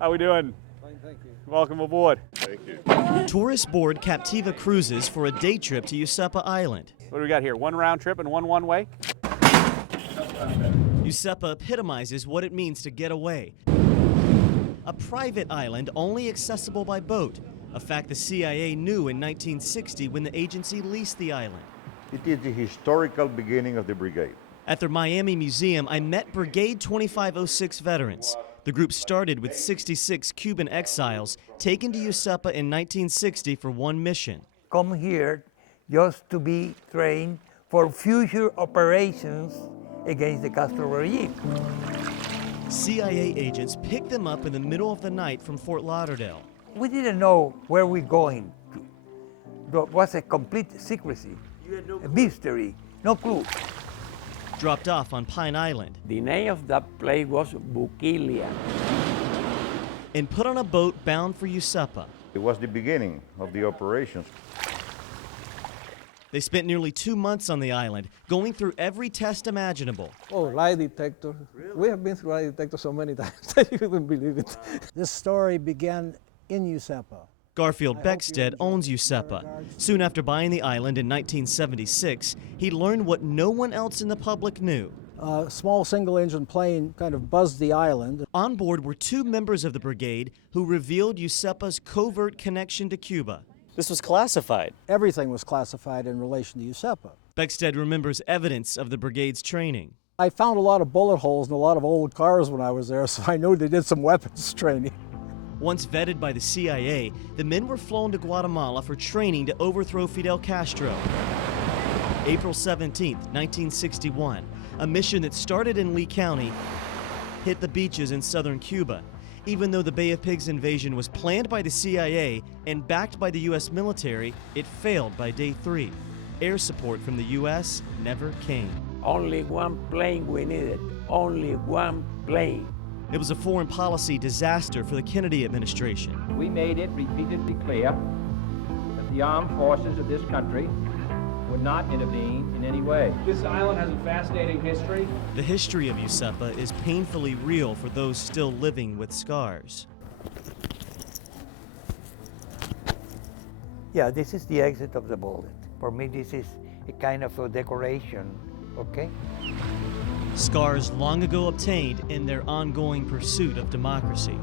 How we doing? Fine, thank you. Welcome aboard. Thank you. Tourists board Captiva cruises for a day trip to Usepa Island. What do we got here? One round trip and one way? Usepa epitomizes what it means to get away. A private island only accessible by boat, a fact the CIA knew in 1960 when the agency leased the island. It is the historical beginning of the brigade. At their Miami museum, I met Brigade 2506 veterans. The group started with 66 Cuban exiles taken to Usepa in 1960 for one mission. Come here just to be trained for future operations against the Castro regime. CIA agents picked them up in the middle of the night from Fort Lauderdale. We didn't know where we're going to. It was a complete secrecy, a mystery, no clue. Dropped off on Pine Island The name of that place was Bukilia. and put on a boat bound for Usepa. It was the beginning of the operations. They spent nearly 2 months on the island, going through every test imaginable. Oh, lie detector. We have been through lie detector so many times that you wouldn't believe it. This story began in Usepa. Garfield Beckstead owns Usepa. Soon after buying the island in 1976, he learned what no one else in the public knew. A small single-engine plane kind of buzzed the island. On board were 2 members of the brigade who revealed Usepa's covert connection to Cuba. This was classified. Everything was classified in relation to Usepa. Beckstead remembers evidence of the brigade's training. I found a lot of bullet holes in a lot of old cars when I was there, so I know they did some weapons training. Once vetted by the CIA, the men were flown to Guatemala for training to overthrow Fidel Castro. April 17, 1961, a mission that started in Lee County hit the beaches in southern Cuba. Even though the Bay of Pigs invasion was planned by the CIA and backed by the U.S. military, it failed by day 3. Air support from the U.S. never came. Only one plane we needed. Only one plane. It was a foreign policy disaster for the Kennedy administration. We made it repeatedly clear that the armed forces of this country would not intervene in any way. This island has a fascinating history. The history of Usepa is painfully real for those still living with scars. Yeah, this is the exit of the bullet. For me, this is a kind of a decoration, okay? Scars long ago obtained in their ongoing pursuit of democracy.